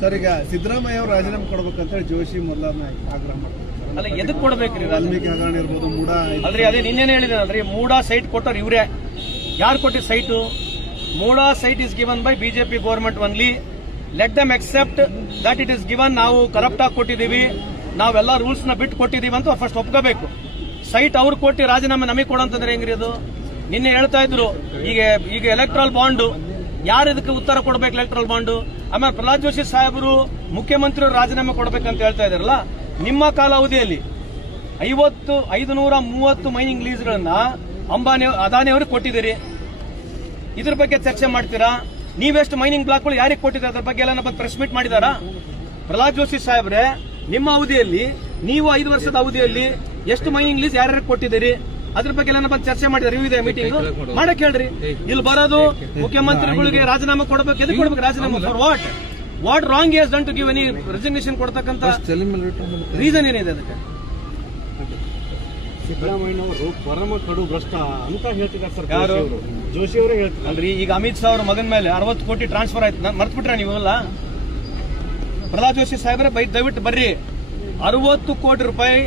Sir, ಈಗ ಸಿದ್ದರಾಮಯ್ಯ ಅವರು ರಾಜೀನಾಮೆ ಕೊಡ್ಬೇಕಂತ ಹೇಳಿ ಜೋಶಿ ಮೊದಲನೇ ಆಗ್ರಹ ಮಾಡ್ತಾರೆ. ಅಲ್ಲ, ಎದಕ್ ಕೊಡ್ಬೇಕ್ರಿ? ವಾಲ್ಮೀಕಿ ಹಗರಣ ಇರ್ಬೋದು, ಮೂಡ ಅಲ್ರಿ, ಅದೇ ನಿನ್ನೇನೆ ಹೇಳಿದ್ರಿ, ಮೂಡ ಸೈಟ್ ಕೊಟ್ಟರು ಇವ್ರೆ. ಯಾರು ಕೊಟ್ಟಿದ್ site? MUDA site is given by BJP government only. Let them accept that it is given. ನಾವು ಕರಪ್ಟ್ ಆಗಿ ಕೊಟ್ಟಿದೀವಿ, ನಾವೆಲ್ಲ ರೂಲ್ಸ್ ನ ಬಿಟ್ಟು ಕೊಟ್ಟಿದೀವಿ ಅಂತ ಫಸ್ಟ್ ಒಪ್ಕೋಬೇಕು. ಸೈಟ್ ಅವ್ರು ಕೊಟ್ಟು ರಾಜೀನಾಮೆ ನಮಗೆ ಕೊಡಂತಂದ್ರೆ ಹೆಂಗ್ರಿ ಅದು? ನಿನ್ನೆ ಹೇಳ್ತಾ ಇದ್ರು, ಈಗ ಎಲೆಕ್ಟ್ರಲ್ ಬಾಂಡ್ ಯಾರು ಇದಕ್ಕೆ ಉತ್ತರ ಕೊಡ್ಬೇಕು? Electoral bond. ಆಮೇಲೆ ಪ್ರಹ್ಲಾದ್ ಜೋಶಿ ಸಾಹೇಬರು ಮುಖ್ಯಮಂತ್ರಿಯವರು ರಾಜೀನಾಮೆ ಕೊಡ್ಬೇಕಂತ ಹೇಳ್ತಾ ಇದಾರಲ್ಲ, ನಿಮ್ಮ ಕಾಲಾವಧಿಯಲ್ಲಿ 530 ಮೈನಿಂಗ್ ಲೀಸ್ಗಳನ್ನ ಅಂಬಾನಿ ಅದಾನಿ ಅವ್ರಿಗೆ ಕೊಟ್ಟಿದ್ದೀರಿ. ಇದ್ರ ಬಗ್ಗೆ ಚರ್ಚೆ ಮಾಡ್ತೀರಾ? ನೀವೆಷ್ಟು ಮೈನಿಂಗ್ ಬ್ಲಾಕ್ಗಳು ಯಾರಿಗೆ ಕೊಟ್ಟಿದ್ದಾರೆ ಅದ್ರ ಬಗ್ಗೆ ಎಲ್ಲ ಪ್ರೆಸ್ ಮೀಟ್ ಮಾಡಿದಾರಾ? ಪ್ರಹ್ಲಾದ್ ಜೋಶಿ ಸಾಹೇಬ್ರೆ, ನಿಮ್ಮ ಅವಧಿಯಲ್ಲಿ, ನೀವು 5 ವರ್ಷದ ಅವಧಿಯಲ್ಲಿ ಎಷ್ಟು ಮೈನಿಂಗ್ ಲೀಸ್ ಯಾರ್ಯಾರಿಗೆ ಕೊಟ್ಟಿದ್ದೀರಿ ಅದ್ರ ಬಗ್ಗೆ ಎಲ್ಲ ಚರ್ಚೆ ಮಾಡಿದಾರೆ. ಇದೆ ಮೀಟಿಂಗ್ ಮಾಡಕ್ ಹೇಳ್ರಿ. ಇಲ್ಲಿ ಬರೋದು ಮುಖ್ಯಮಂತ್ರಿಗಳಿಗೆ ರಾಜೀನಾಮೆ ಕೊಡಬೇಕು. ಎದಕ್ಕೆ ಕೊಡ್ಬೇಕು ರಾಜೀನಾಮೆ? For what wrong is done to give any resignation ಕೊಡ್ತಕ್ಕಂತ ರೀಸನ್ ಏನಿದೆ ಅದಕ್ಕೆ? ಸಿದ್ದರಾಮಯ್ಯ ಅವರು ಪರಮ ಕಡು ಭ್ರಷ್ಟ ಅಂತ ಹೇಳ್ತಿದ್ದಾರೆ ಸರ್. ಯಾರು? ಜೋಶಿ ಅವರೇ ಹೇಳ್ತಾರೆ. ಅಲ್ರಿ, ಈಗ ಅಮಿತ್ ಶಾ ಅವ್ರ ಮಗನ ಮೇಲೆ 60 ಕೋಟಿ ಟ್ರಾನ್ಸ್ಫರ್ ಆಯ್ತು. ಮರ್ತ್ಬಿಟ್ರ ನೀವೆಲ್ಲ? ಪ್ರಹ್ಲಾದ್ ಜೋಶಿ ಸಾಹೇಬ್ರೆ, ದಯವಿಟ್ಟು ಬರ್ರಿ. 60 ಕೋಟಿ ರೂಪಾಯಿ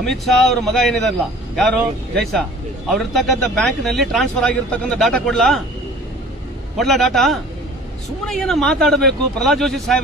ಅಮಿತ್ ಶಾ ಅವ್ರ ಮಗ ಏನಿದಾರಲ್ಲ, ಯಾರು? ಜೈಸಾ, ಅವ್ರಿರ್ತಕ್ಕಂಥ ಬ್ಯಾಂಕ್ ನಲ್ಲಿ ಟ್ರಾನ್ಸ್ಫರ್ ಆಗಿರ್ತಕ್ಕಂಥ ಡಾಟಾ ಕೊಡ್ಲಾ ಡಾಟಾ? ಸುಮ್ಮನೆ ಏನೋ ಮಾತಾಡಬೇಕು. ಪ್ರಹ್ಲಾದ್ ಜೋಶಿ ಸಾಹೇಬ್